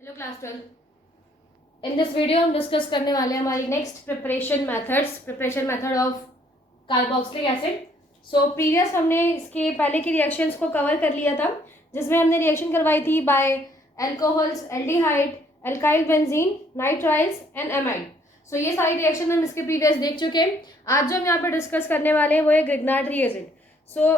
Hello class 12। In this video हम discuss करने वाले हैं हमारी next preparation method of carboxylic acid. So previous हमने इसके पहले की रिएक्शंस को कवर कर लिया था, जिसमें हमने रिएक्शन करवाई थी by alcohols, aldehyde, alkyl benzene, nitriles and amide. So ये सारी रिएक्शन हम इसके प्रीवियस देख चुके हैं। आज जो हम यहाँ पर डिस्कस करने वाले हैं वो है ग्रिग्नार्ड रिएजेंट। सो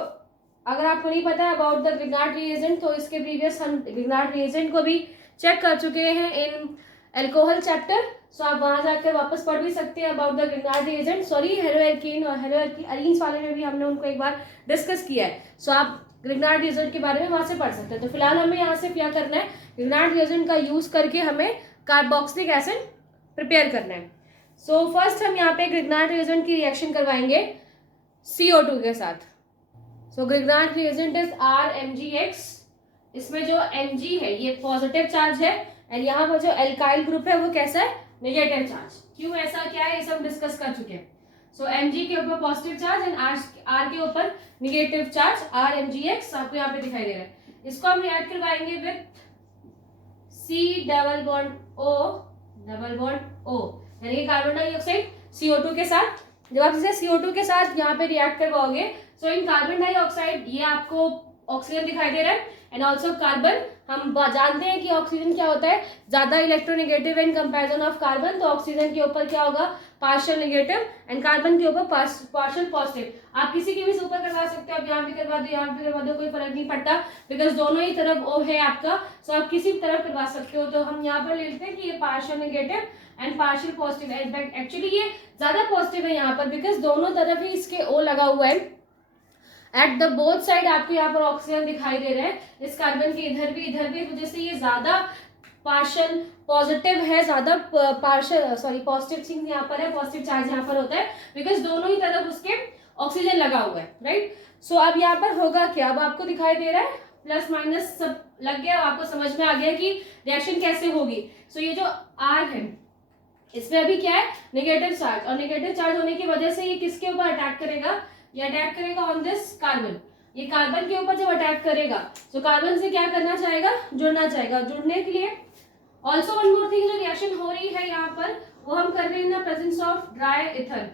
अगर आपको नहीं पता है अबाउट द ग्रिग्नार्ड रिएजेंट, तो इसके प्रीवियस हम ग्रिग्नार्ड रिएजेंट को भी चेक कर चुके हैं इन एल्कोहल चैप्टर। सो आप वहां जाकर वापस पढ़ भी सकते हैं about the Grignard reagent. Sorry, haloalkene और हेलोएल्कीन्स वाले में भी हमने उनको एक बार डिस्कस किया है। सो आप ग्रिग्नार्ड रिएजेंट के बारे में वहां से पढ़ सकते हैं। तो फिलहाल हमें यहाँ से क्या करना है, ग्रिग्नार्ड रिएजेंट का यूज करके हमें कार्बोक्सिलिक एसिड प्रिपेयर करना है। सो फर्स्ट हम यहाँ पे ग्रिग्नार्ड रिएजेंट की रिएक्शन करवाएंगे CO2 के साथ। सो ग्रिग्नार्ड रिएजेंट इज RMgX। इसमें जो Mg है ये पॉजिटिव चार्ज है एंड यहाँ पर जो एल्काइल ग्रुप है वो कैसा है, नेगेटिव चार्ज। क्यों ऐसा क्या है, ये सब डिस्कस कर चुके हैं। सो Mg के ऊपर पॉजिटिव चार्ज एंड R के ऊपर नेगेटिव चार्ज, RMgX आपको यहाँ पे दिखाई दे रहा है। इसको हम रिएक्ट करवाएंगे with C double bond O यानी कार्बन डाइऑक्साइड CO2 के साथ। जब आप इसे CO2 के साथ यहाँ पे रिएक्ट करवाओगे, सो इन कार्बन डाइऑक्साइड ये आपको ऑक्सीजन दिखाई दे रहा है एंड ऑल्सो कार्बन। हम जानते हैं कि ऑक्सीजन क्या होता है, ज्यादा electronegative in comparison of carbon. तो ऑक्सीजन के ऊपर क्या होगा, पार्शियल नेगेटिव एंड कार्बन के ऊपर पार्शियल पॉजिटिव। आप किसी के भी ऊपर करवा सकते हो, आप यहाँ भी करवा दो, यहाँ भी करवा दो, कोई फर्क नहीं पड़ता, बिकॉज दोनों ही तरफ O है आपका। सो आप किसी भी तरफ करवा सकते हो। तो हम यहाँ पर ले लेते हैं कि ये partial negative and partial positive. Actually ये ज्यादा पॉजिटिव है यहाँ पर, बिकॉज दोनों तरफ ही इसके O लगा हुआ है। एट द बोथ साइड आपको यहाँ पर ऑक्सीजन दिखाई दे रहे हैं, इस कार्बन के इधर भी वजह से ये ज्यादा पार्शियल पॉजिटिव है, ज्यादा पॉजिटिव थिंग यहाँ पर है, पॉजिटिव चार्ज यहाँ पर होता है, बिकॉज दोनों ही तरफ उसके ऑक्सीजन लगा हुआ है, राइट। सो अब यहाँ पर होगा क्या, अब आपको दिखाई दे रहा है प्लस माइनस सब लग गया, आपको समझ में आ गया कि रिएक्शन कैसे होगी। सो ये जो R है इसमें अभी क्या है, नेगेटिव चार्ज, और नेगेटिव चार्ज होने की वजह से ये किसके ऊपर अटैक करेगा, ये अटैक करेगा ऑन दिस कार्बन। ये कार्बन के ऊपर जब अटैक करेगा तो कार्बन से क्या करना चाहेगा, जुड़ना चाहेगा। जुड़ने के लिए ऑल्सो वन मोर थिंग, जो रिएक्शन हो रही है यहाँ पर वो हम कर रहे हैं in the presence of dry ether,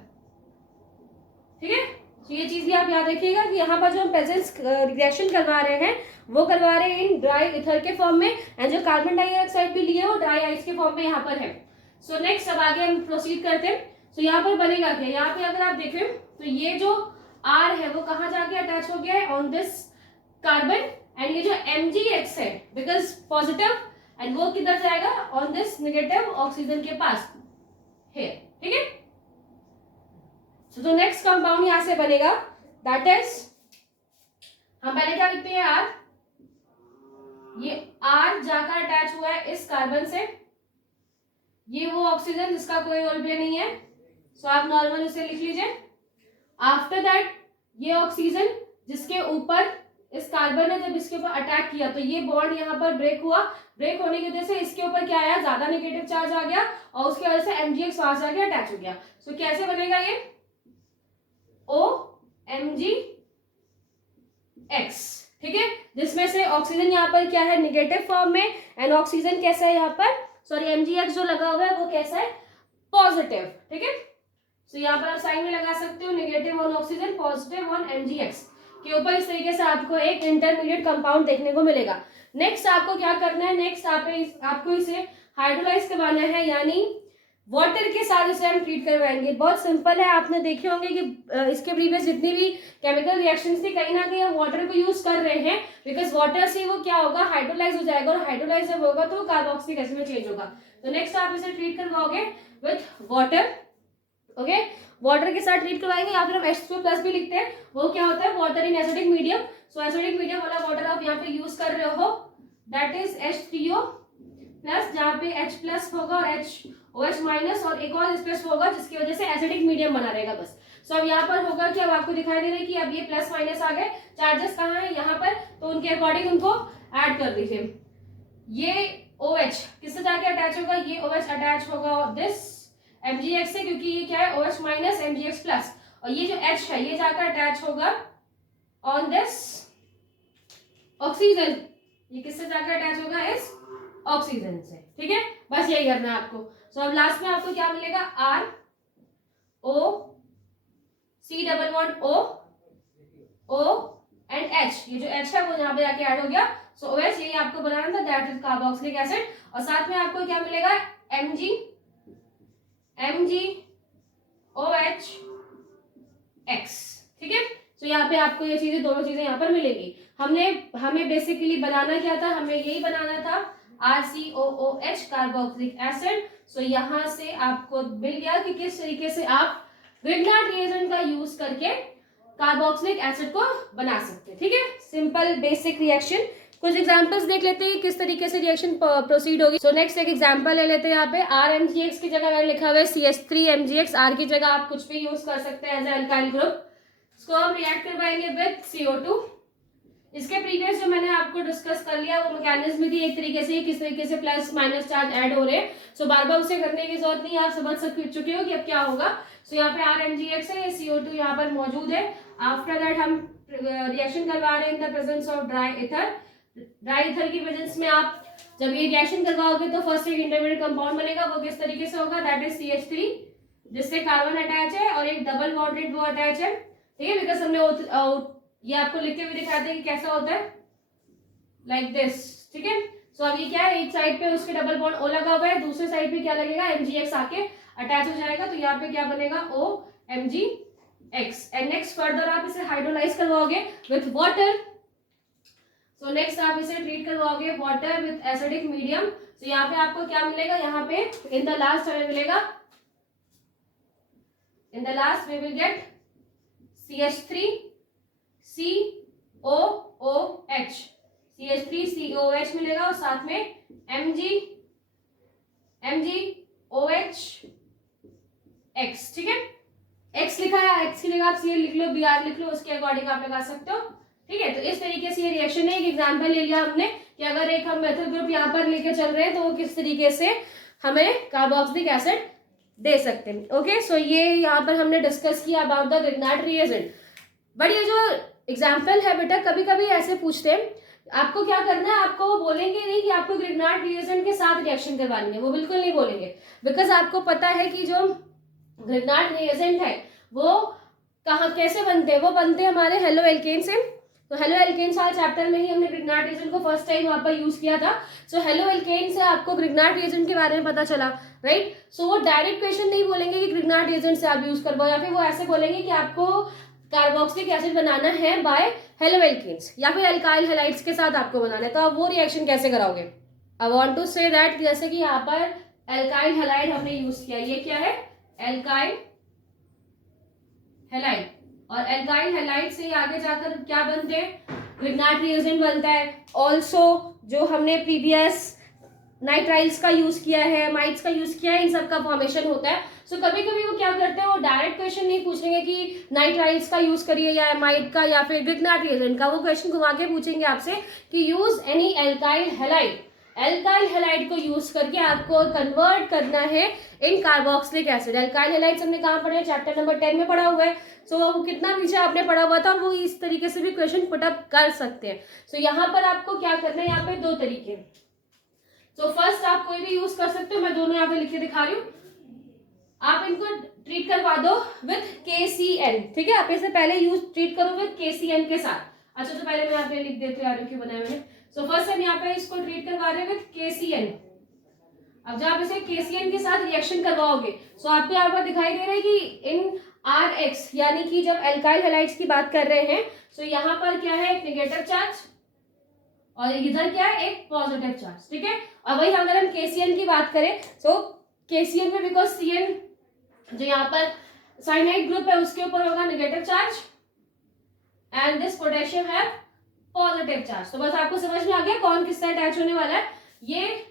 ठीक है। तो ये चीज भी आप याद रखिएगा कि यहाँ पर जो हम प्रेजेंस रिएक्शन करवा रहे हैं वो करवा रहे हैं इन ड्राई इथर के फॉर्म में, एंड जो कार्बन डाइऑक्साइड भी लिए वो ड्राई आइस के फॉर्म में यहाँ पर है। सो नेक्स्ट अब आगे हम प्रोसीड करते हैं। सो यहाँ पर बनेगा क्या, यहाँ पे अगर आप देखें तो ये जो R है वो कहाँ जाके अटैच हो गया है, ऑन दिस कार्बन, एंड ये जो MgX है बिकॉज पॉजिटिव, एंड वो किधर जाएगा, ऑन दिस नेगेटिव ऑक्सीजन के पास है, ठीक है। सो तो नेक्स्ट कंपाउंड यहां से बनेगा, दैट इज, हम पहले क्या लिखते हैं R, ये R जाकर अटैच हुआ है इस कार्बन से, ये वो ऑक्सीजन जिसका कोई रोल प्ले नहीं है। सो आप नॉर्मल उसे लिख लीजिए। आफ्टर दैट ये ऑक्सीजन जिसके ऊपर इस कार्बन ने जब इसके ऊपर अटैक किया तो ये बॉन्ड यहाँ पर ब्रेक हुआ, ब्रेक होने की वजह से इसके ऊपर क्या आया, ज्यादा नेगेटिव चार्ज आ गया और उसकी वजह से MgX वहां जाके अटैच हो गया। सो कैसे बनेगा ये OMgX, ठीक है, जिसमें से ऑक्सीजन यहाँ पर क्या है, नेगेटिव फॉर्म में, एंड ऑक्सीजन कैसा है यहाँ पर, सॉरी MgX जो लगा हुआ है वो कैसा है, पॉजिटिव, ठीक है। तो यहाँ पर आप साइन में लगा सकते हो, negative on oxygen, positive on MgX के ऊपर इस तरीके से आपको एक इंटरमीडिएट कंपाउंड देखने को मिलेगा। नेक्स्ट आपको क्या करना है, नेक्स्ट आपको इसे हाइड्रोलाइज करवाना है, यानी वाटर के साथ इसे हम ट्रीट करवाएंगे। बहुत सिंपल है, आपने देखे होंगे कि इसके प्रीवियस जितनी भी केमिकल रिएक्शंस थी कहीं ना कहीं हम वाटर को यूज कर रहे हैं, बिकॉज वाटर से वो क्या होगा, हाइड्रोलाइज हो जाएगा, और हाइड्रोलाइज जब होगा तो कार्बोक्सिलिक एसिड में चेंज होगा। तो नेक्स्ट आप इसे ट्रीट करवाओगे विथ वाटर, ओके, वाटर के साथ ट्रीट करवाएंगे, या फिर हम H2+ भी लिखते हैं, वो क्या होता है, water in acidic medium. So acidic medium वाला वाटर आप यहाँ पे यूज कर रहे हो, दैट इज H3O+, जहाँ पे H+ होगा और OH- और एक और स्पेस होगा जिसकी वजह से एसिडिक मीडियम बना रहेगा बस। सो अब यहाँ पर होगा कि अब आपको दिखाई दे रहा है कि अब ये प्लस माइनस आ गए, चार्जेस कहाँ है यहाँ पर, तो उनके अकॉर्डिंग उनको ऐड कर दीजिए। ये OH किससे जाके अटैच होगा, ये OH अटैच होगा दिस MgX से, क्योंकि ये क्या है, OH- MgX+, और ये जो H है ये जाकर अटैच होगा ऑन दिस ऑक्सीजन, ये किससे जाकर अटैच होगा, इस ऑक्सीजन से, ठीक है, बस यही करना है आपको। सो अब लास्ट में आपको क्या मिलेगा, R O C double bond O and H, ये जो H है वो यहाँ पे जाके ऐड हो गया, सो OH यही आपको बनाना था, दैट इज कार्बोक्सिलिक एसिड। और साथ में आपको क्या मिलेगा, MgOH X, ठीक है। तो यहाँ पे आपको ये चीजें, दोनों चीजें यहाँ पर मिलेगी। हमें बेसिकली बनाना क्या था, हमें यही बनाना था RCOOH कार्बोक्सिलिक एसिड। सो यहाँ से आपको मिल गया कि किस तरीके से आप ग्रिग्नार्ड रिएजेंट का यूज करके कार्बोक्सिलिक एसिड को बना सकते हैं, ठीक है। Simple basic reaction. कुछ एग्जांपल्स देख लेते हैं किस तरीके से रिएक्शन प्रोसीड होगी। सो नेक्स्ट एक एग्जांपल ले लेते हैं। यहाँ पे RMgX की जगह लिखा हुआ है CH3MgX, R की जगह आप कुछ भी यूज कर सकते हैं एज ए अल्काइल ग्रुप। इसको हम रिएक्ट करवाएंगे विद CO2। इसके प्रीवियस जो मैंने आपको डिस्कस कर लिया वो मैकेनिज्म थी एक तरीके से, किस तरीके से प्लस माइनस चार्ज ऐड हो रहे हैं। सो बार बार उसे करने की जरूरत नहीं, आप समझ चुके हो कि अब क्या होगा। सो यहाँ पे RMgX है, ये CO2 यहाँ पर मौजूद है। आफ्टर दैट हम रिएक्शन करवा रहे हैं in the presence of dry ether. Dry ether की प्रेजेंस में आप जब ये रिएक्शन करवाओगे तो फर्स्ट एक इंटरमीडिएट कंपाउंड बनेगा, वो किस तरीके से होगा, दैट इज CH3 जिससे कार्बन अटैच है और एक डबल बॉन्डेड वो अटैच है, ठीक है। बिकॉज हमने ये आपको लिख के भी दिखाते हैं कि कैसा होता है, लाइक दिस, ठीक है। सो अब ये क्या है, एक साइड पे उसके डबल बॉन्ड O लगा हुआ है, दूसरे साइड पे क्या लगेगा, MgX आके अटैच हो जाएगा, तो यहाँ पे क्या बनेगा, OMgX। एंड नेक्स्ट फर्दर आप इसे हाइड्रोलाइज करवाओगे विथ वाटर। सो नेक्स्ट आप इसे ट्रीट करवाओगे वाटर विथ एसिडिक मीडियम। तो यहाँ पे आपको क्या मिलेगा, यहाँ पे इन द लास्ट हमें मिलेगा, in the last we will get CH3COOH, CH3COOH मिलेगा और साथ में MgOH X, ठीक है। X लिखा है, X की जगह आप Cl लिख लो, Br लिख लो, उसके अकॉर्डिंग आप लगा सकते हो, ठीक है। तो इस तरीके से ये रिएक्शन है। एक एग्जांपल ले लिया हमने कि अगर एक हम मेथल ग्रुप यहाँ पर लेके चल रहे हैं तो वो किस तरीके से हमें कार्बोक्सिलिक एसिड दे सकते हैं, ओके। सो ये यहाँ पर हमने डिस्कस किया about the Grignard reagent. But ये जो एग्जाम्पल है बेटा, कभी कभी ऐसे पूछते हैं, आपको क्या करना है, आपको वो बोलेंगे नहीं कि आपको ग्रिग्नार्ड रिएजेंट के साथ रिएक्शन करवानी है, वो बिल्कुल नहीं बोलेंगे। बिकॉज आपको पता है कि जो ग्रिग्नार्ड रिएजेंट है वो कहाँ कैसे बनते हैं, वो बनते हैं हमारे हेलो एल्केन से। तो हेलो एल्केन वाले चैप्टर में ही हमने ग्रिग्नार्ड रिएजेंट को फर्स्ट टाइम वहां पर यूज किया था। सो हेलो एल्केन से आपको ग्रिग्नार्ड रिएजेंट के बारे में पता चला, राइट। सो वो डायरेक्ट क्वेश्चन नहीं बोलेंगे कि ग्रिग्नार्ड रिएजेंट से आप यूज करवाओ, या फिर वो ऐसे बोलेंगे कि आपको कार्बोक्सिलिक एसिड बनाना है बाय हेलो एल्केन्स, या फिर अल्काइल हैलाइड्स के साथ आपको बनाना है, तो आप वो रिएक्शन कैसे कराओगे। I want to say that, जैसे कि यहाँ पर अल्काइल हैलाइड हमने यूज किया, ये क्या है, अल्काइल हैलाइड, और अल्काइल हैलाइड से आगे जाकर क्या बनते हैं, ग्रिग्नार्ड रिएजेंट बनता है। ऑल्सो जो हमने प्रीवियस नाइट्राइल्स का यूज किया है, माइट्स का यूज किया है, इन सब का फॉर्मेशन होता है। सो कभी कभी वो क्या करते हैं, वो डायरेक्ट क्वेश्चन नहीं पूछेंगे कि नाइट्राइल्स का यूज करिए या माइट का या फिर ग्रिग्नार्ड रिएजेंट का, वो क्वेश्चन घुमा के पूछेंगे आपसे कि use any alkyl halide. Alkyl halide को यूज करके आपको कन्वर्ट करना है इन कार्बोक्सिलिक एसिड। अल्काइल हैलाइड्स हमने कहाँ पढ़े, चैप्टर नंबर 10 में पढ़ा हुआ है। सो वो कितना पीछे आपने पढ़ा हुआ था, और वो इस तरीके से भी क्वेश्चन पुटअप कर सकते हैं। सो यहाँ पर आपको क्या करना है, यहाँ पे दो तरीके। सो फर्स्ट आप कोई भी यूज कर सकते हो, मैं दोनों यहाँ पे लिख के दिखा रही हूँ। आप इनको ट्रीट करवा दो विथ KCN, ठीक है। आप इसे पहले यूज ट्रीट करो विथ KCN के साथ। अच्छा, तो पहले मैं यहाँ पे लिख देती हूँ क्यों बनाया मैंने। सो फर्स्ट हम यहाँ पे इसको ट्रीट करवा रहे हैं विथ KCN। अब जब आप इसे KCN के साथ रिएक्शन करवाओगे, सो आपको यहाँ पर दिखाई दे रहा है कि इन RX, यानी कि जब अल्काइल हैलाइड्स की बात कर रहे हैं, सो यहाँ पर क्या है, एक नेगेटिव चार्ज और इधर क्या है, एक पॉजिटिव चार्ज, ठीक है। और वही अगर हम KCN की बात करें, सो KCN में बिकॉज CN जो यहाँ पर साइनाइड ग्रुप है उसके ऊपर होगा negative charge and this potassium है पॉजिटिव चार्ज। तो बस आपको समझ में आ गया कौन किससे अटैच होने वाला है। ये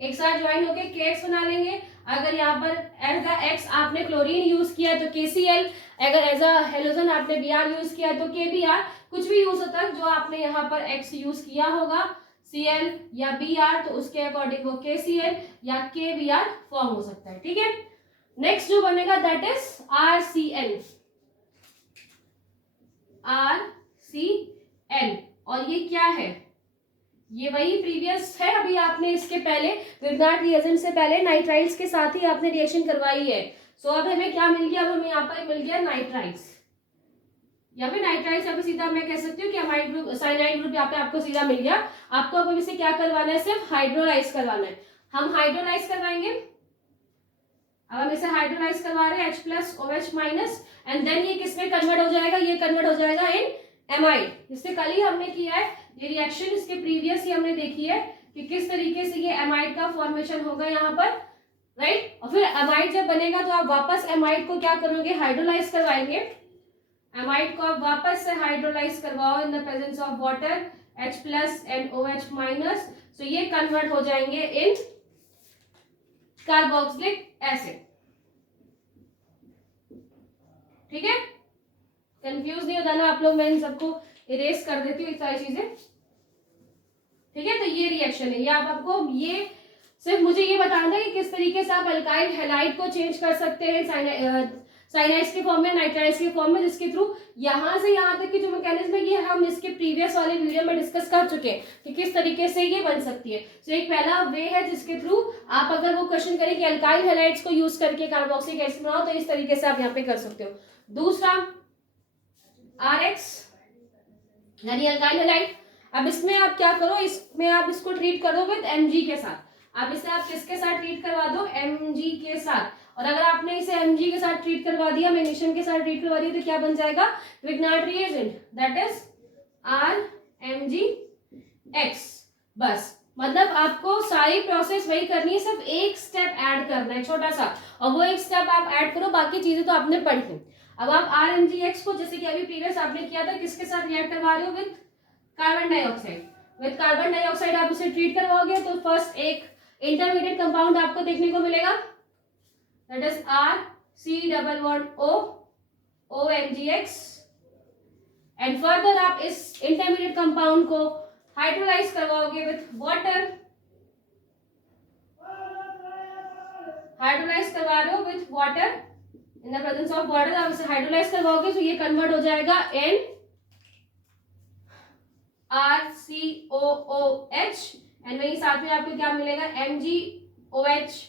एक साथ ज्वाइन होके KX बना लेंगे। अगर यहाँ पर एज द X आपने क्लोरीन यूज किया तो KCl, अगर एज अ हेलोजन आपने Br यूज किया तो KBr, कुछ भी यूज होता है जो आपने यहाँ पर X यूज किया होगा Cl या Br, तो उसके अकॉर्डिंग वो KCl या KBr फॉर्म हो सकता है, ठीक है। नेक्स्ट जो बनेगा दैट इज RCl, RCl, और ये क्या है, ये वही प्रीवियस है, अभी आपने इसके पहले विग्नार्ड रिएजेंट से पहले नाइट्राइल्स के साथ ही आपने रिएक्शन करवाई है। सो अब हमें क्या मिल गया, अब हमें यहाँ पर मिल गया नाइट्राइल्स, या फिर नाइट्राइल्स, या फिर सीधा मैं कह सकती हूँ कि अमाइड ग्रुप, साइनाइड ग्रुप यहाँ पे आपको सीधा मिल गया। आपको अब इसे क्या करवाना है, सिर्फ हाइड्रोलाइज करवाना है। हम हाइड्रोलाइज करवाएंगे, अब हम इसे हाइड्रोलाइज करवा रहे हैं H+OH- एंड देन ये किसमें कन्वर्ट हो जाएगा, ये कन्वर्ट हो जाएगा इन एमाइड, जिससे कल ही हमने किया है ये रिएक्शन, इसके प्रीवियस ही हमने देखी है कि किस तरीके से ये एमाइड का फॉर्मेशन होगा यहाँ पर, राइट। और फिर एमाइड जब बनेगा तो आप वापस एमाइड को क्या करोगे, हाइड्रोलाइज करवाएंगे। एमाइड को आप वापस से हाइड्रोलाइज करवाओ in the presence of water H+ and OH-, सो ये कन्वर्ट हो जाएंगे इन कार्बोक्सिलिक एसिड। ठीक है, कंफ्यूज नहीं होता ना आप लोग, मैं इन सबको इरेज कर देती हूँ सारी चीजें। ठीक है, तो ये रिएक्शन है, ये आपको ये सिर्फ मुझे ये बताना है कि किस तरीके से आप अल्काइल हैलाइड को चेंज कर सकते हैं साइनाइड्स के फॉर्म में, नाइट्राइल्स के फॉर्म में, जिसके थ्रू यहाँ से यहाँ तक की जो मैकेनिज्म है ये हम इसके प्रीवियस वाले वीडियो में डिस्कस कर चुके हैं कि किस तरीके से ये बन सकती है। तो एक पहला वे है जिसके थ्रू आप अगर वो क्वेश्चन करें कि अल्काइल हैलाइड्स को यूज करके कार्बोक्सिलिक एसिड बनाओ, तो इस तरीके से आप यहाँ पे कर सकते हो। दूसरा RX यानी अल्काइल हैलाइड, अब इसमें आप क्या करो, इसमें आप इसको ट्रीट करो विद Mg के साथ। अब इसे आप किसके साथ ट्रीट करवा दो, Mg के साथ। और अगर आपने इसे Mg के साथ ट्रीट करवा दिया, मैग्नीशियम के साथ ट्रीट करवा दिया, तो क्या बन जाएगा, विग्नार्ड रिएजेंट, दैट इज RMgX। बस, मतलब आपको सारी प्रोसेस वही करनी है, सिर्फ एक स्टेप ऐड करना है छोटा सा, और वो एक स्टेप आप ऐड करो, बाकी चीजें तो आपने पढ़ी। अब आप RMgX को जैसे कि अभी प्रीवियस आपने किया था, किसके साथ रिएक्ट करवा रहे हो, with carbon dioxide. With carbon dioxide आप उसे ट्रीट करवाओगे तो फर्स्ट एक इंटरमीडिएट कंपाउंड आपको देखने को मिलेगा, that is RC+O and further आप इस इंटरमीडिएट कंपाउंड को हाइड्रोलाइज करवाओगे विथ वाटर, हाइड्रोलाइज करवा रहे हो with water, in the presence of water आप इसे हाइड्रोलाइज करवाओगे तो ये कन्वर्ट हो जाएगा इन RCOOH, एंड वही साथ में आपको क्या मिलेगा, MgOH।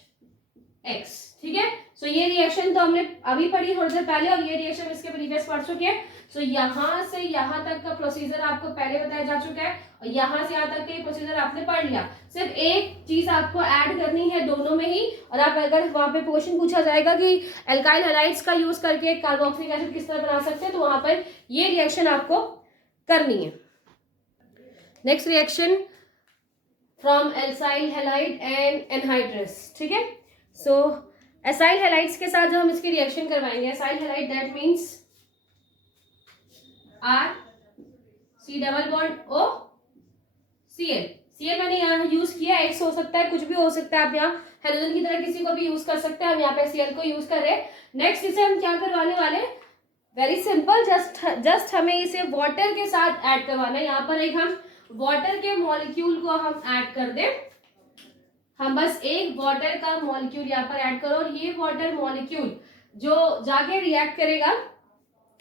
ठीक है, सो ये रिएक्शन तो हमने अभी पढ़ी थोड़ी देर पहले, और ये रिएक्शन इसके प्रीवियस पढ़ चुके हैं। सो यहाँ से यहाँ तक का प्रोसीजर आपको पहले बताया जा चुका है, और यहाँ से यहाँ तक का प्रोसीजर आपने पढ़ लिया। सिर्फ एक चीज आपको ऐड करनी है दोनों में ही, और आप अगर वहां पे क्वेश्चन पूछा जाएगा कि एल्काइल हैलाइड्स का यूज करके कार्बोक्सिलिक एसिड किस तरह बना सकते हैं, तो वहां पर ये रिएक्शन आपको करनी है। Next reaction from acyl halide and anhydrous. ठीक है, सो एसाइल हैलाइड्स के साथ जो हम इसकी रिएक्शन करवाएंगे, acyl halide that means RC+O Cl मैंने यहाँ यूज किया, X हो सकता है, कुछ भी हो सकता है, आप यहाँ हाइड्रोजन की तरह किसी को भी यूज कर सकते हैं, हम यहाँ पे Cl को यूज कर रहे हैं। नेक्स्ट इसे हम क्या करवाने वाले, वेरी सिंपल, जस्ट हमें इसे वाटर के साथ ऐड करवाना है। यहाँ पर एक हम वाटर के मॉलिक्यूल को हम ऐड कर दें, हम बस एक वाटर का मॉलिक्यूल यहाँ पर ऐड करो, और ये वाटर मॉलिक्यूल जो जाके रिएक्ट करेगा,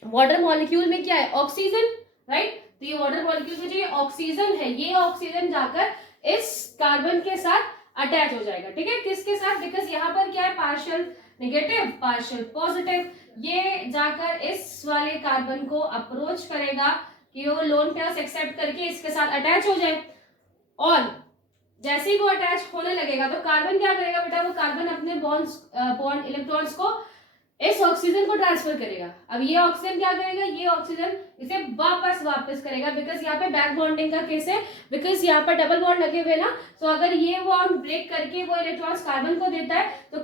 वाटर मॉलिक्यूल में क्या है, ऑक्सीजन, राइट। तो ये वाटर मॉलिक्यूल में जो ये ऑक्सीजन है, ये ऑक्सीजन जाकर इस कार्बन के साथ अटैच हो जाएगा। ठीक है, किसके साथ, बिकॉज यहाँ पर क्या है, पार्शियल नेगेटिव पार्शियल पॉजिटिव, ये जाकर इस वाले कार्बन को अप्रोच करेगा कि वो लोन पेयर्स एक्सेप्ट करके इसके साथ अटैच हो जाए, और जैसे ही वो अटैच होने लगेगा तो कार्बन क्या करेगा बेटा, वो कार्बन अपने बॉन्ड इलेक्ट्रॉन्स को इस ऑक्सीजन को ट्रांसफर करेगा। अब ये ऑक्सीजन क्या करेगा, ये ऑक्सीजन इसे वापस करेगा, बिकॉज यहाँ पे बैक बॉन्डिंग का केस है, बिकॉज यहाँ पर डबल बॉन्ड लगे हुए ना, तो अगर ये बॉन्ड ब्रेक करके वो इलेक्ट्रॉन्स कार्बन को देता है तो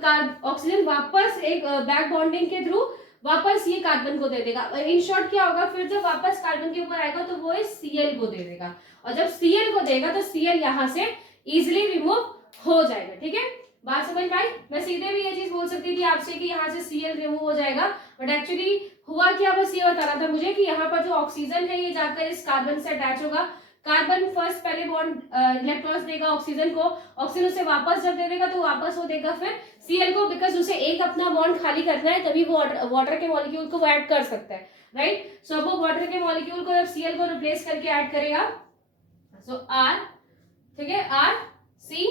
ऑक्सीजन वापस एक बैक बॉन्डिंग के थ्रू वापस ये कार्बन को दे देगा। इन शॉर्ट क्या होगा, फिर जब वापस कार्बन के ऊपर आएगा तो वो इस Cl को दे देगा, और जब Cl को देगा तो Cl यहाँ से इजिली रिमूव हो जाएगा। ठीक है, बात समझ में आई। मैं सीधे भी ये चीज बोल सकती थी आपसे कि यहाँ से Cl रिमूव हो जाएगा, बट एक्चुअली हुआ क्या, बस ये बताना था मुझे कि यहाँ पर जो ऑक्सीजन है ये जाकर इस कार्बन से अटैच होगा, कार्बन फर्स्ट पहले बॉन्ड इलेक्ट्रॉन्स देगा ऑक्सीजन को, ऑक्सीजन उसे वापस जब दे देगा तो वापस वो देगा फिर Cl को, बिकॉज उसे एक अपना बॉन्ड खाली करना है, तभी वो वाटर के मॉलिक्यूल को वो ऐड कर सकता है, राइट। सो वो वाटर के मॉलिक्यूल को जब Cl को रिप्लेस करके ऐड करेगा, सो ठीक है, R C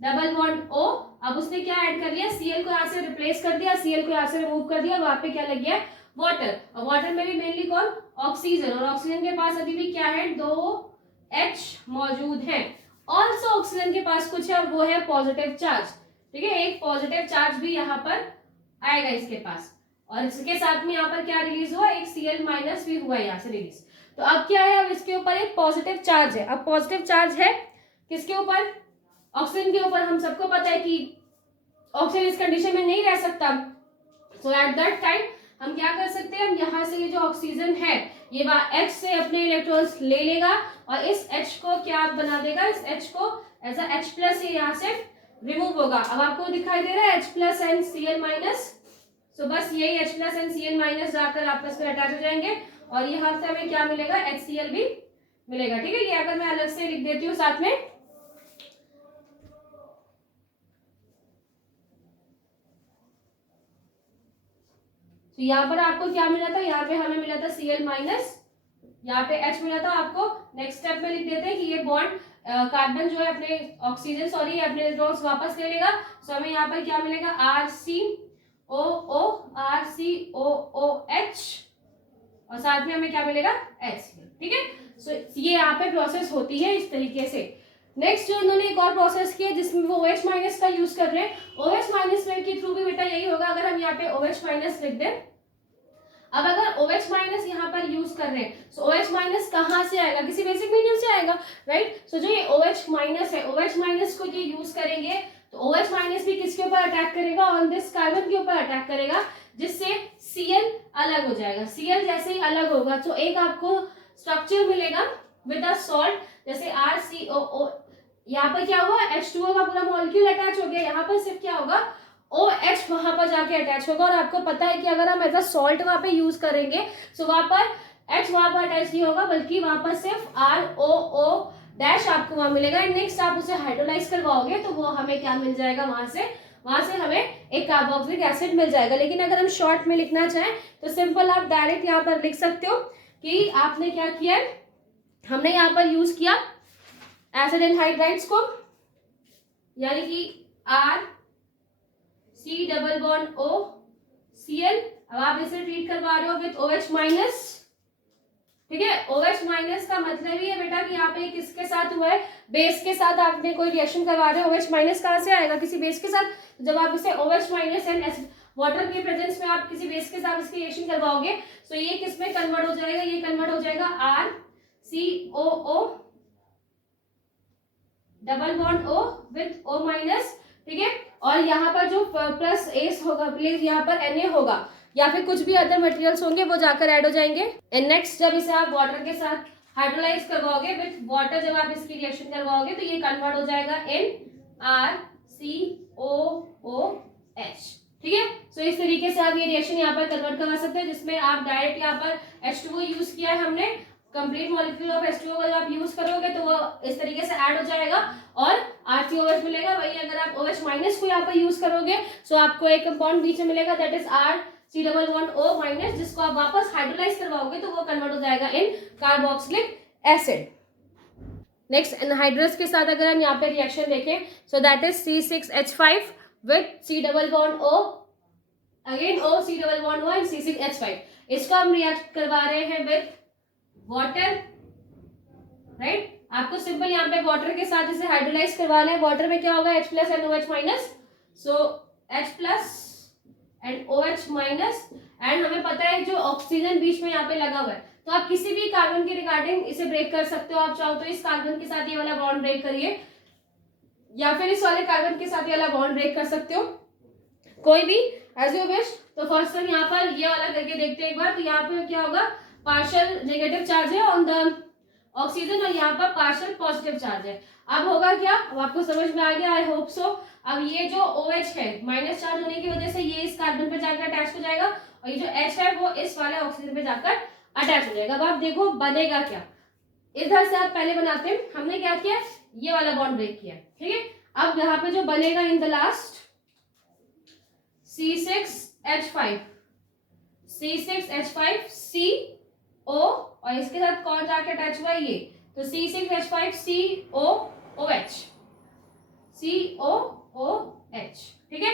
double bond O. अब उसने क्या ऐड कर लिया, सीएल को यहाँ से रिप्लेस कर दिया, सीएल को यहाँ से रिमूव कर दिया, वहां पे क्या लग गया, वाटर। और वाटर में भी मेनली कौन, ऑक्सीजन, और ऑक्सीजन के पास अभी भी क्या है, 2 H मौजूद है। ऑल्सो ऑक्सीजन के पास कुछ है और वो है पॉजिटिव चार्ज। ठीक है, एक पॉजिटिव चार्ज भी यहाँ पर आएगा इसके पास, और इसके साथ में यहाँ पर क्या रिलीज हुआ, एक Cl माइनस भी हुआ यहाँ से रिलीज। तो अब क्या है, अब इसके ऊपर एक पॉजिटिव चार्ज है। अब पॉजिटिव चार्ज है किसके ऊपर, ऑक्सीजन के ऊपर। हम सबको पता है कि ऑक्सीजन इस कंडीशन में नहीं रह सकता, सो एट दैट टाइम हम क्या कर सकते हैं, हम यहाँ से ये जो ऑक्सीजन है ये H से अपने इलेक्ट्रॉन्स ले लेगा और इस H को क्या बना देगा, इस H को एज अ H प्लस ये यहाँ से रिमूव होगा। अब आपको दिखाई दे रहा है H plus and Cl minus, so बस यही H plus and Cl minus जाकर आपस में अटैच हो जाएंगे और यहाँ से हमें क्या मिलेगा, HCl भी मिलेगा। ठीक है, ये अगर मैं अलग से लिख देती हूँ साथ में, तो यहाँ पर आपको क्या मिला था, यहाँ पे हमें मिला था Cl माइनस, यहाँ पे H मिला था आपको। नेक्स्ट स्टेप में लिख देते हैं कि ये बॉन्ड कार्बन जो है अपने ऑक्सीजन सॉरी अपने इलेक्ट्रॉन्स वापस ले लेगा। सो हमें यहाँ पर क्या मिलेगा, RCOO RCOOH और साथ में हमें क्या मिलेगा, HCl। ठीक है, सो ये यहाँ पे प्रोसेस होती है इस तरीके से। नेक्स्ट जो इन्होंने एक और प्रोसेस किया जिसमें वो OH माइनस का यूज कर रहे हैं। OH माइनस के थ्रू भी बेटा यही होगा, अगर हम यहाँ पे OH माइनस लिख दें। अब अगर OH माइनस यहाँ पर यूज कर रहे हैं, सो OH माइनस कहाँ से आएगा, किसी बेसिक मीडियम से आएगा, राइट। सो जो ये OH माइनस है, OH माइनस को ये यूज करेंगे तो OH माइनस भी किसके ऊपर अटैक करेगा, ऑन दिस कार्बन के ऊपर अटैक करेगा, जिससे Cl अलग हो जाएगा। Cl जैसे ही अलग होगा तो एक आपको स्ट्रक्चर मिलेगा विद अ सॉल्ट, जैसे RCOO। यहाँ पर क्या हुआ, H2O का पूरा मॉलिक्यूल अटैच हो गया, यहाँ पर सिर्फ क्या होगा, OH वहां पर जाके अटैच होगा। और आपको पता है कि अगर हम एज अ सॉल्ट वहां पे यूज करेंगे तो वहां पर H वहां पर अटैच नहीं होगा, बल्कि वहां पर सिर्फ ROO डैश आपको वहां मिलेगा। एंड नेक्स्ट आप उसे हाइड्रोलाइज करवाओगे तो वो हमें क्या मिल जाएगा, वहां से हमें एक कार्बोक्सिलिक एसिड मिल जाएगा। लेकिन अगर हम शॉर्ट में लिखना चाहें तो सिंपल आप डायरेक्ट यहाँ पर लिख सकते हो कि आपने क्या किया, हमने यहाँ पर यूज किया एसिड एनहाइड्राइड्स को, यानी कि RC डबल बॉन्ड OCl। अब आप इसे ट्रीट करवा रहे हो विद OH माइनस। ठीक है, OH माइनस का मतलब ही है बेटा कि यहाँ पे किसके साथ हुआ है, बेस के साथ आपने कोई रिएक्शन करवा रहे हो। OH माइनस कहाँ से आएगा, किसी बेस के साथ। जब आप इसे OH माइनस एंड वाटर के प्रेजेंस में आप किसी बेस के साथ इसकी रिएक्शन करवाओगे तो ये किस में कन्वर्ट हो जाएगा, ये कन्वर्ट हो जाएगा RCOO double bond O with O minus. ठीक है, और यहाँ पर जो प्लस एस होगा, प्लीज यहाँ पर Na होगा या फिर कुछ भी अदर मटेरियल्स होंगे वो जाकर ऐड हो जाएंगे। एंड नेक्स्ट जब इसे आप वाटर के साथ हाइड्रोलाइज करवाओगे विद वाटर, जब आप इसकी रिएक्शन करवाओगे तो ये कन्वर्ट हो जाएगा इन RCOOH। ठीक है, सो इस तरीके से आप ये रिएक्शन यहाँ पर कन्वर्ट करवा सकते हैं, जिसमें आप डायरेक्ट यहाँ पर H2O यूज किया है हमने। कंप्लीट मॉलिक्यूल ऑफ H2O को जब आप यूज करोगे तो वो इस तरीके से ऐड हो जाएगा और RCOH मिलेगा। वही अगर आप OH माइनस को यहाँ पर यूज करोगे तो आपको एक कंपाउंड बीच में मिलेगा, that is RC double bond O minus, जिसको आप वापस हाइड्रोलाइज करवाओगे तो वो कन्वर्ट हो जाएगा इन कार्बोक्सिलिक एसिड। नेक्स्ट एनहाइड्रस के साथ अगर हम यहाँ पे रिएक्शन देखें, so that is C6H5 with C double bond O, again O C double bond O and C6H5। इसको हम रिएक्ट करवा रहे हैं विद वाटर, राइट। आपको सिंपल यहाँ पे वाटर के साथ इसे हाइड्रोलाइज करवाना है। वाटर में क्या होगा, H plus and OH minus, so H plus and OH minus. And हमें पता है जो ऑक्सीजन बीच में यहाँ पे लगा हुआ है, तो आप किसी भी कार्बन के रिगार्डिंग इसे ब्रेक कर सकते हो। आप चाहो तो इस कार्बन के साथ ये वाला बॉन्ड ब्रेक करिए या फिर इस वाले कार्बन के साथ ये वाला बॉन्ड ब्रेक कर सकते हो, कोई भी एज यू विश। तो फर्स्ट हम यहाँ पर ये वाला करके देखते हैं एक बार। तो यहाँ पे क्या होगा, पार्शियल नेगेटिव चार्ज है ऑन द ऑक्सीजन और यहाँ पर पार्शियल पॉजिटिव चार्ज है। अब होगा क्या, अब आपको समझ में आ गया, आई होप सो। अब ये जो OH है माइनस चार्ज होने की वजह से ये इस कार्बन पे जाकर अटैच हो जाएगा और ये जो H है वो इस वाले ऑक्सीजन पे जाकर अटैच हो जाएगा। अब आप देखो बनेगा क्या, इधर से आप पहले बनाते हैं, हमने क्या किया, ये वाला बॉन्ड ब्रेक किया। ठीक है, अब यहाँ पे जो बनेगा इन द लास्ट C6H5 CO और इसके साथ कौन जाके अटैच हुआ है, ये तो C6H5COOH, COOH, ठीक है,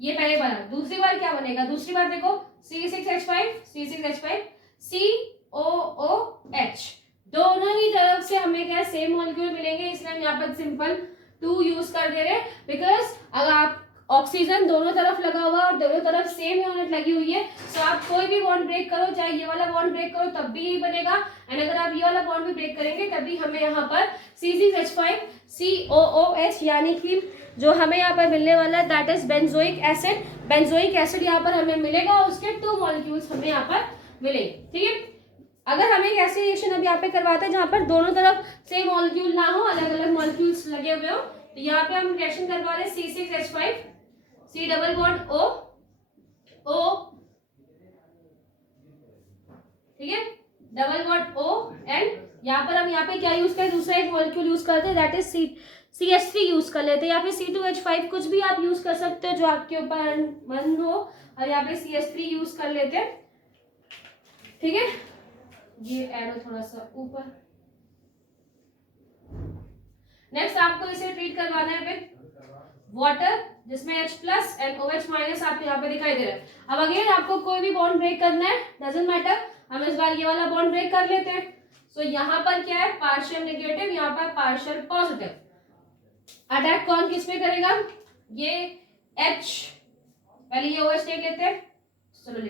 ये पहले बना। दूसरी बार क्या बनेगा, दूसरी बार देखो C6H5 COOH, दोनों ही तरफ से हमें क्या सेम मॉलिक्यूल मिलेंगे, इसलिए हम यहाँ पर सिंपल 2 यूज कर दे रहे, बिकॉज अगर आप ऑक्सीजन दोनों तरफ लगा हुआ और दोनों तरफ सेम यूनिट लगी हुई है, तो आप कोई भी बॉन्ड ब्रेक करो, चाहे ये वाला बॉन्ड ब्रेक करो तब भी यही बनेगा, एंड अगर आप ये वाला बॉन्ड भी ब्रेक करेंगे तब भी हमें यहाँ पर C6H5COOH यानी कि जो हमें यहाँ पर मिलने वाला है that is benzoic acid. Benzoic acid यहाँ पर हमें मिलेगा और उसके 2 मॉलिक्यूल्स हमें यहाँ पर मिलेंगे, ठीक है। अगर हमें एक ऐसी रिएक्शन अब यहाँ पे करवाते हैं जहाँ पर दोनों तरफ सेम मॉलिक्यूल ना हो, अलग अलग मॉलिक्यूल्स लगे हुए हो, तो यहाँ पे हम रिएक्शन करवा रहे हैं C6H5 C double bond O, ठीक है, डबल बॉन्ड O, एंड यहाँ पर हम यहाँ पे क्या यूज करें, दूसरा एक मॉलिक्यूल यूज करते हैं दैट इज CH3 यूज कर लेते हैं, या फिर C2H5 कुछ भी आप यूज कर सकते हो जो आपके ऊपर मन हो, और यहाँ पे CH3 यूज कर लेते हैं, ठीक है। ये एरो थोड़ा सा ऊपर। नेक्स्ट आपको इसे ट्रीट करवाना है विद वाटर जिसमें H plus and OH minus आपको यहाँ पे दिखाई दे रहा है। अब अगेन आपको कोई भी बॉन्ड ब्रेक करना है, डजंट मैटर, हम इस बार ये वाला बॉन्ड ब्रेक कर लेते हैं। सो यहाँ पर क्या है, पार्शियल नेगेटिव, यहाँ पर पार्शियल पॉजिटिव। अटैक कौन किस पे करेगा, ये H, पहले ये OH देख लेते हैं, चलो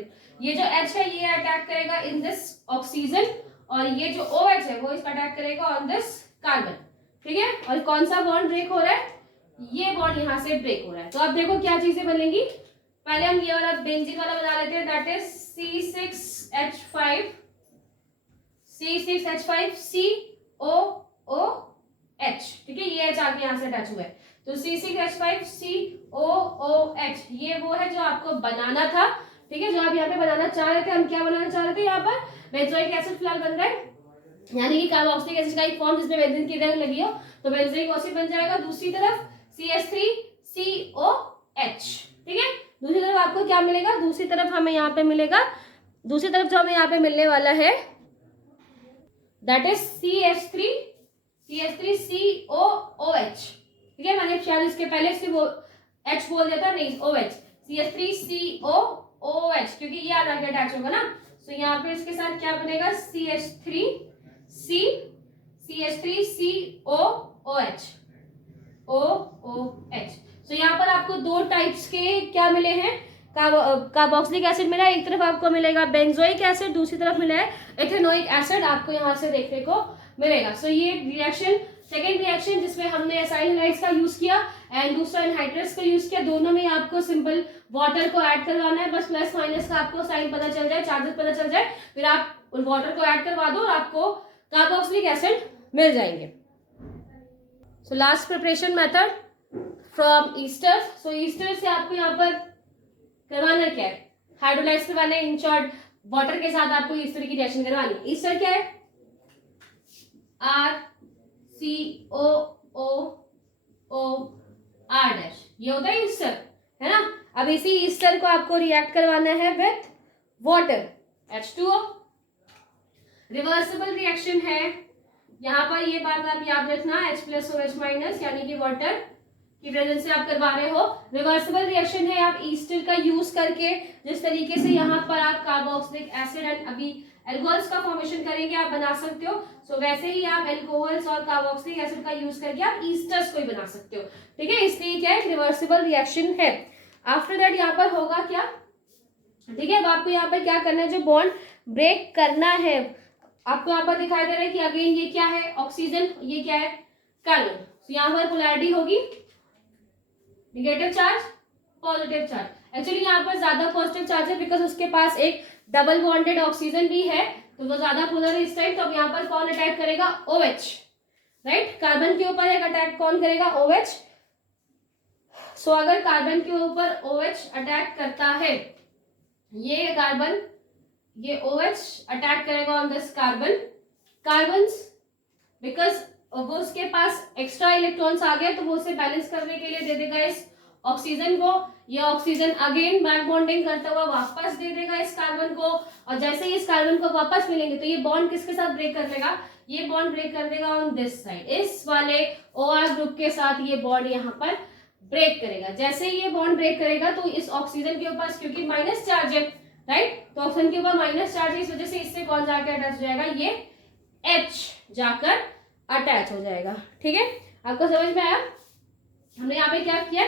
ये जो H है ये अटैक करेगा इन दिस ऑक्सीजन, और ये जो OH है वो इसका अटैक करेगा ऑन दिस कार्बन, ठीक है। और कौन सा बॉन्ड ब्रेक हो रहा है, ये बॉन्ड यहाँ से ब्रेक हो रहा है। तो अब देखो क्या चीजें बनेंगी, पहले हम ये वाला बेंजीन वाला बना लेते हैं दैट इज C6H5 COOH, ठीक है, ये H आके यहाँ से टच हुआ है, तो C6H5COOH ये वो है जो आपको बनाना था, ठीक है, जो आप यहाँ पे बनाना चाह रहे थे। हम क्या बनाना चाह रहे थे, यहाँ पर बेंजोइक एसिड फिलहाल बन रहा है, यानी कि कार्बोक्सिलिक एसिड का एक फॉर्म जिसमें बेंजीन की रंग लगी हो, तो बेंजोइक एसिड बन जाएगा। दूसरी तरफ CH3COH, ठीक है, दूसरी तरफ आपको क्या मिलेगा, दूसरी तरफ हमें यहाँ पे मिलेगा, दूसरी तरफ जो हमें यहाँ पे मिलने वाला है दैट इज CH3COOH, ठीक है, मैंने शायद इसके पहले सिर्फ H बोल दिया था, नहीं OH, CH3COOH, क्योंकि ये आधा के अटैच होगा ना, तो यहाँ पे इसके साथ क्या बनेगा, CH3COOH, तो यहाँ पर आपको 2 टाइप्स के क्या मिले हैं, कार्बोक्सिलिक एसिड मिला है, एक तरफ आपको मिलेगा बेंजोइक एसिड, दूसरी तरफ मिला है इथेनोइक एसिड, आपको यहाँ से देखने को मिलेगा। सो ये रिएक्शन, सेकेंड रिएक्शन जिसमें हमने एसाइल हैलाइड्स का यूज किया एंड दूसरा एनहाइड्रस का यूज किया, दोनों में आपको सिंपल वाटर को ऐड करवाना है, बस प्लस माइनस का आपको साइन पता चल जाए, चार्जेस पता चल जाए, फिर आप वाटर को ऐड करवा दो और आपको कार्बोक्सिलिक एसिड मिल जाएंगे। So last preparation method from Easter. So Easter से आपको यहाँ पर करवाना क्या है, हाइड्रोलाइज करवाना है, इन शॉर्ट वाटर के साथ आपको ईस्टर की रिएक्शन करवानी है। ईस्टर क्या है, RCOOR', ये होता है ईस्टर, है ना। अब इसी ईस्टर को आपको रिएक्ट करवाना है with water H2O, reversible reaction है, यहाँ पर ये बात आप याद रखना, H प्लस OH माइनस यानी कि वाटर की प्रेजेंस से आप करवा रहे हो। रिवर्सिबल रिएक्शन है, आप ईस्टर का यूज करके जिस तरीके से यहाँ पर आप कार्बोक्सिलिक एसिड एंड अभी एल्कोहल्स का फॉर्मेशन करेंगे आप बना सकते हो, सो वैसे ही आप एल्कोहल्स और कार्बोक्सिलिक एसिड का यूज करके आप ईस्टर्स को ही बना सकते हो, ठीक है, इसलिए क्या है, रिवर्सिबल रिएक्शन है। आफ्टर दैट यहाँ पर होगा क्या, ठीक है, अब आपको यहाँ पर क्या करना है, जो बॉन्ड ब्रेक करना है, आपको यहाँ पर दिखाई दे रहा है कि अगेन ये क्या है, ऑक्सीजन, ये क्या है, कार्बन, तो यहाँ पर पोलैरिटी होगी negative charge positive charge. Actually यहाँ पर ज्यादा पॉजिटिव चार्ज है बिकॉज उसके पास एक डबल बॉन्डेड ऑक्सीजन भी है, तो वो ज्यादा पोलर है इस टाइम। तो अब यहाँ पर कौन अटैक करेगा, OH, राइट, कार्बन के ऊपर एक अटैक कौन करेगा, OH। सो अगर कार्बन के ऊपर OH अटैक करता है, ये कार्बन, ये OH अटैक करेगा ऑन दिस कार्बन, बिकॉज वो उसके पास एक्स्ट्रा इलेक्ट्रॉन्स आ गए, तो वो उसे बैलेंस करने के लिए दे देगा इस ऑक्सीजन को, ये ऑक्सीजन अगेन बैक बॉन्डिंग करता हुआ वापस दे देगा इस कार्बन को, और जैसे ही इस कार्बन को वापस मिलेंगे तो ये बॉन्ड किसके साथ ब्रेक कर लेगा, ये बॉन्ड ब्रेक कर देगा ऑन दिस साइड, इस वाले OR ग्रुप के साथ ये बॉन्ड यहाँ पर ब्रेक करेगा। जैसे ये बॉन्ड ब्रेक करेगा तो इस ऑक्सीजन के ऊपर, क्योंकि माइनस चार्ज है राइट, तो ऑक्सीजन के ऊपर माइनस चार्ज है, इस वजह से इससे कौन जाकर अटैच हो जाएगा, ये H जाकर अटैच हो जाएगा। ठीक है, आपको समझ में आया? हमने यहाँ पे क्या किया,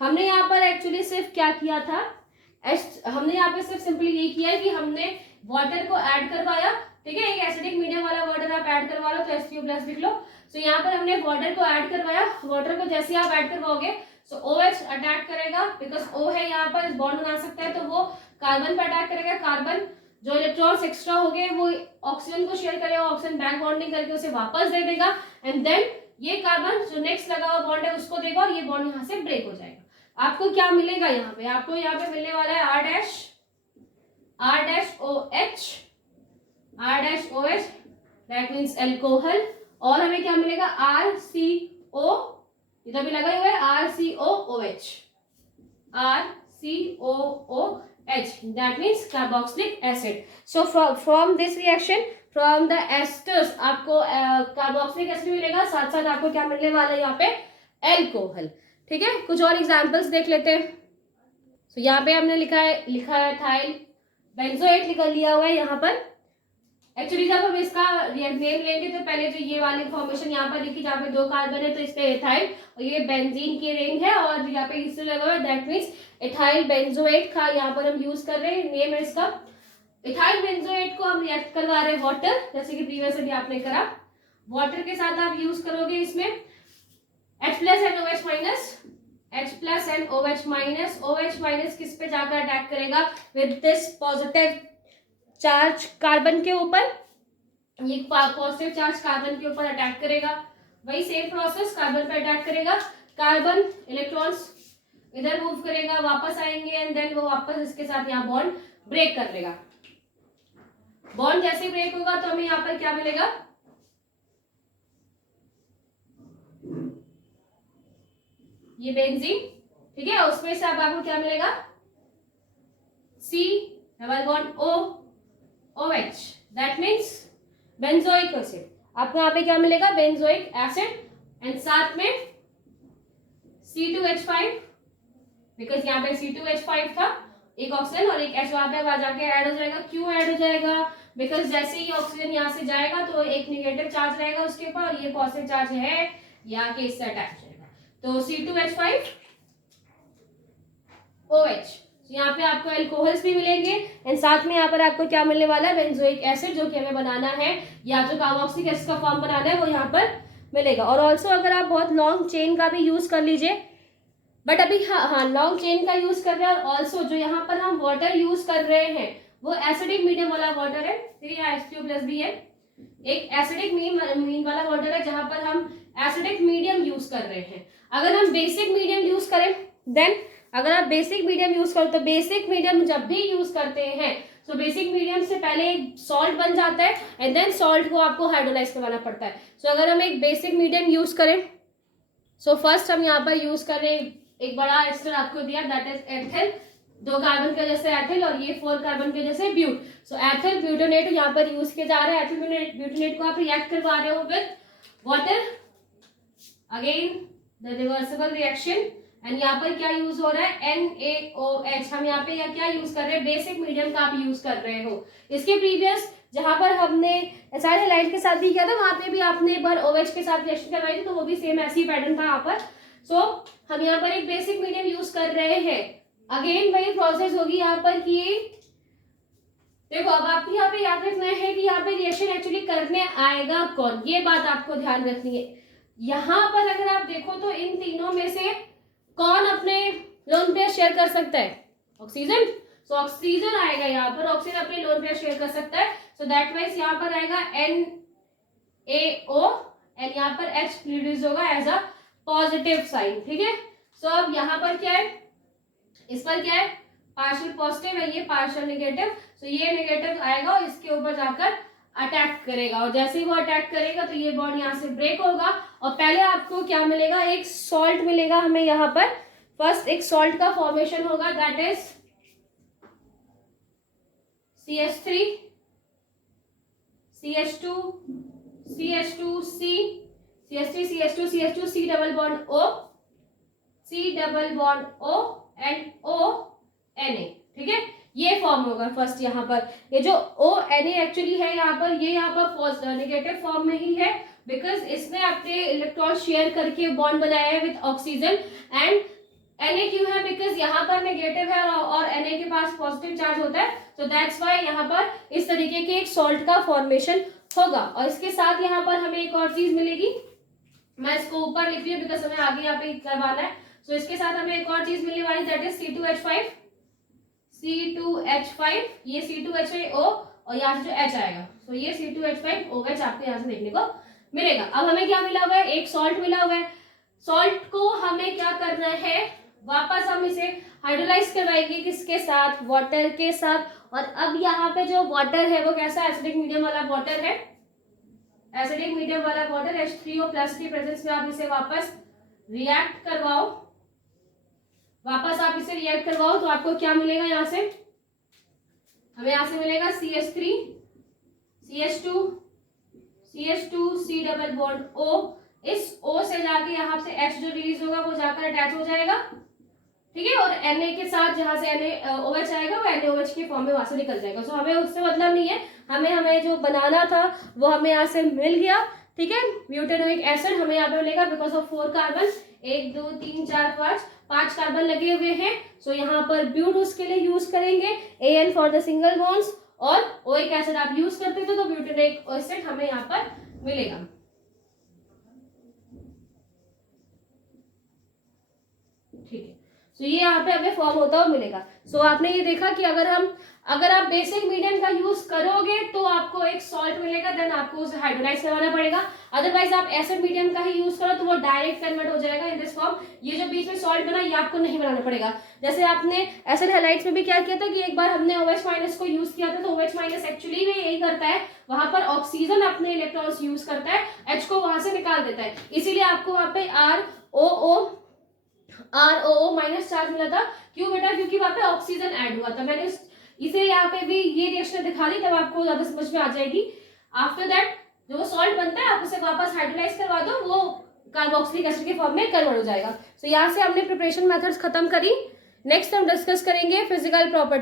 हमने यहाँ पर एक्चुअली सिर्फ क्या किया था, हमने यहाँ पे सिर्फ सिंपली ये किया है कि हमने वाटर को ऐड करवाया। ठीक है, एक एसिडिक मीडियम वाला वाटर आप ऐड करवा लो तो H3O+ लिख लो। सो यहाँ पर हमने वाटर को ऐड करवाया, वाटर को जैसे आप ऐड करवाओगे सो OH अटैक करेगा, बिकॉज O है यहाँ पर बॉन्ड बना सकता है, तो वो कार्बन पे अटैक करेगा। कार्बन जो इलेक्ट्रॉन्स एक्स्ट्रा हो गए वो ऑक्सीजन को शेयर करेगा, ऑक्सीजन बैक बॉन्डिंग करके उसे वापस दे देगा, एंड देन ये कार्बन जो नेक्स्ट लगा हुआ बॉन्ड है उसको देगा और ये बॉन्ड यहाँ से ब्रेक हो जाएगा। आपको क्या मिलेगा यहाँ पे, आपको यहाँ पे मिलने वाला है R-OH, दैट मीन्स एल्कोहल, और हमें क्या मिलेगा RCO, इधर भी लगा हुआ है RCOOH, that means carboxylic acid. So from this reaction, from the esters आपको कार्बोक्सिलिक एसिड मिलेगा, साथ साथ आपको क्या मिलने वाला है यहाँ पे, एल्कोहल। ठीक है, कुछ और एग्जांपल्स देख लेते हैं। तो यहाँ पे हमने लिखा है थाइल बेंजोएट लिखा लिया हुआ है यहाँ पर। एक्चुअली जब हम इसका नेम लेंगे तो पहले जो ये वाली फॉर्मेशन यहाँ पर लिखी जहाँ पे 2 कार्बन है तो इस पे एथाइल, और ये बेंजीन की रिंग है, और यहाँ पे इससे लगा हुआ है, दैट मीन्स एथाइल बेंजोएट का यहाँ पर हम यूज कर रहे हैं, नेम है इसका। एथाइल बेंजोएट को हम रिएक्ट करवा रहे हैं वाटर, जैसे कि प्रीवियस भी आपने करा, वाटर के साथ आप यूज करोगे इसमें H+NOH-, किस पे जाकर अटैक करेगा, with this positive charge carbon के ऊपर, ये पॉजिटिव चार्ज कार्बन के ऊपर अटैक करेगा। वही सेम प्रोसेस कार्बन पे अटैक करेगा, कार्बन इलेक्ट्रॉन्स इधर मूव करेगा, वापस आएंगे, एंड देन वो वापस इसके साथ यहाँ बॉन्ड ब्रेक कर लेगा। बॉन्ड जैसे ब्रेक होगा तो हमें यहाँ पर क्या मिलेगा, ये बेंजीन। ठीक है, उसमें से अब आपको क्या मिलेगा, C double bond OH, that means benzoic acid. आपको यहाँ पे क्या मिलेगा, बेंजोइक एसिड, एंड साथ में C2H5, बिकॉज यहाँ पे C2H5 था, एक ऑक्सीजन और एक H वहां पे आ जाके ऐड हो जाएगा। क्यों ऐड हो जाएगा, बिकॉज जैसे ही ऑक्सीजन यहाँ से जाएगा तो एक निगेटिव चार्ज रहेगा उसके ऊपर, और ये पॉजिटिव चार्ज है यहाँ के इससे अटैच हो जाएगा, तो C2H5OH। यहाँ पे आपको एल्कोहल्स भी मिलेंगे, एंड साथ में यहाँ पर आपको क्या मिलने वाला है, बेंजोइक एसिड, जो कि हमें बनाना है, या जो कार्बोक्सिलिक एसिड का फॉर्म बनाना है वो यहाँ पर मिलेगा। और ऑल्सो अगर आप बहुत लॉन्ग चेन का भी यूज कर लीजिए, बट अभी हाँ लॉन्ग चेन का यूज कर रहे हैं, और ऑल्सो जो यहाँ पर हम वाटर यूज कर रहे हैं वो एसिडिक मीडियम वाला वाटर है, फिर यहाँ H2O+ भी है, एक एसिडिक मीन वाला वाटर है जहां पर हम एसिडिक मीडियम यूज कर रहे हैं। अगर हम बेसिक मीडियम यूज करें, देन अगर आप बेसिक मीडियम यूज करो तो बेसिक मीडियम जब भी यूज करते हैं तो बेसिक मीडियम से पहले एक सॉल्ट बन जाता है, एंड देन सॉल्ट को आपको हाइड्रोलाइज करवाना पड़ता है। सो अगर हम एक बेसिक मीडियम यूज करें, सो फर्स्ट हम यहाँ पर यूज कर रहे हैं, एक बड़ा एस्टर आपको दिया, दैट इज एथिल, 2 कार्बन के जैसे एथिल और ये 4 कार्बन के जैसे ब्यूट। सो एथिल ब्यूटानेट यहाँ पर यूज किया जा रहा है। एथिल ब्यूटानेट को आप रिएक्ट करवा रहे हो with water, again the reversible reaction, and यहाँ पर क्या यूज हो रहा है, NaOH। हम यहाँ पे क्या यूज कर रहे हैं, बेसिक मीडियम का आप यूज कर रहे हो। इसके प्रीवियस जहां पर हमने एसाइल हैलाइड के साथ भी किया था, वहां पे भी आपने एक बार OH के साथ रिएक्शन करवाई थी, तो वो भी सेम ऐसी पैटर्न था यहाँ पर। सो हम यहाँ पर एक बेसिक मीडियम यूज कर रहे हैं, अगेन वही प्रोसेस होगी यहाँ पर कि देखो अब आपको यहाँ पे याद रखना है कि यहाँ पे रिएक्शन एक्चुअली करने आएगा कौन, ये बात आपको ध्यान रखनी है। यहाँ पर अगर आप देखो तो इन तीनों में से कौन अपने लोन पेयर शेयर कर सकता है, ऑक्सीजन। सो ऑक्सीजन आएगा यहाँ पर, ऑक्सीजन अपने लोन पेयर शेयर कर सकता है, सो दैट मींस यहाँ पर आएगा NaO, एंड यहाँ पर H रिड्यूस होगा एज अ पॉजिटिव साइन। ठीक है, सो अब यहाँ पर क्या है, इस पर क्या है, पार्शियल पॉजिटिव है, ये पार्शियल नेगेटिव, सो ये नेगेटिव आएगा और इसके ऊपर जाकर अटैक करेगा, और जैसे ही वो अटैक करेगा तो ये बॉन्ड यहाँ से ब्रेक होगा, और पहले आपको क्या मिलेगा, एक सॉल्ट मिलेगा हमें यहाँ पर। फर्स्ट एक सॉल्ट का फॉर्मेशन होगा, that is CH3, CH2, CH2C, CH3, CH2, CH2, C double bond O, C double bond O and O Na, ठीक है, ये फॉर्म होगा फर्स्ट। यहाँ पर ये जो O Na एक्चुअली है यहाँ पर, ये यहाँ पर नेगेटिव फॉर्म में ही है, बिकॉज इसने अपने इलेक्ट्रॉन शेयर करके बॉन्ड बनाया है विद ऑक्सीजन। एंड Na क्यों है, बिकॉज यहाँ पर नेगेटिव है और Na के पास पॉजिटिव चार्ज होता है, तो दैट्स वाई यहाँ पर इस तरीके के एक सॉल्ट का फॉर्मेशन होगा। और इसके साथ यहाँ पर हमें एक और चीज मिलेगी, मैं इसको ऊपर लिख रही हूँ बिकॉज हमें आगे यहाँ पे करवाना है। सो इसके साथ हमें एक और चीज मिलने वाली, दैट इज C2H5, C2H5, ये C2H5O और यहाँ से जो H आएगा, सो ये C2H5OH आपको यहाँ से देखने को मिलेगा। अब हमें क्या मिला हुआ है, एक सॉल्ट मिला हुआ है। सॉल्ट को हमें क्या करना है, वापस हम इसे हाइड्रोलाइज करवाएंगे, किसके साथ, वाटर के साथ। और अब यहाँ पे जो वाटर है वो कैसा, एसिडिक मीडियम वाला वाटर है, एसिडिक मीडियम वाला वाटर H3O प्लस की प्रेजेंस में आप इसे वापस रिएक्ट करवाओ, वापस आप इसे रिएक्ट करवाओ, तो आपको क्या मिलेगा, यहाँ से हमें यहाँ से मिलेगा CH3, CH2, CH2, C double bond O। इस O से जाके यहाँ से H जो रिलीज होगा वो जाकर अटैच हो जाएगा, ठीक है, और Na के साथ जहां से NaOH आएगा वो NaOH के फॉर्म में वहां से निकल जाएगा। सो हमें उससे मतलब नहीं है, हमें जो बनाना था वो हमें यहाँ से मिल गया, ठीक है। ब्यूटेनोइक एसिड हमें यहाँ पे मिलेगा बिकॉज ऑफ 4 कार्बन, 1 2 3 4 5 कार्बन लगे हुए हैं। सो यहाँ पर ब्यूट उसके लिए यूज करेंगे, An for the single bonds, और ओइक एसिड आप यूज करते थे तो ब्यूटेनोइक एसिड हमें यहाँ पर मिलेगा, ठीक है। सो ये यहाँ पे हमें फॉर्म होता हुआ मिलेगा। सो आपने ये देखा कि अगर आप बेसिक मीडियम का यूज करोगे तो आपको एक सॉल्ट मिलेगा, देन आपको उसे हाइड्रोलाइज करवाना पड़ेगा। अदरवाइज आप एसिड मीडियम का ही यूज करो तो वो डायरेक्ट कन्वर्ट हो जाएगा इन दिस फॉर्म। ये जो बीच में सॉल्ट बना ये आपको नहीं बनाना पड़ेगा। जैसे आपने एसिड हैलाइड्स में भी क्या किया था कि एक बार हमने OH माइनस को यूज किया था, तो OH माइनस एक्चुअली में यही करता है, वहां पर ऑक्सीजन अपने इलेक्ट्रॉन्स यूज करता है, H को वहां से निकाल देता है, इसीलिए आपको वहां पे ROO माइनस चार्ज मिला था। क्यों बेटा, क्योंकि वहां पे ऑक्सीजन ऐड हुआ था। मैंने इसे यहाँ पे भी ये रिएक्शन दिखा दी, तब आपको ज्यादा समझ में आ जाएगी। आफ्टर दैट जो सॉल्ट बनता है आप उसे वापस हाइड्रोलाइज करवा दो, वो कार्बोक्सिलिक एसिड के फॉर्म में कन्वर्ट हो जाएगा। सो यहाँ से हमने प्रिपरेशन मेथड्स खत्म करी। नेक्स्ट हम डिस्कस करेंगे फिजिकल प्रॉपर्टी।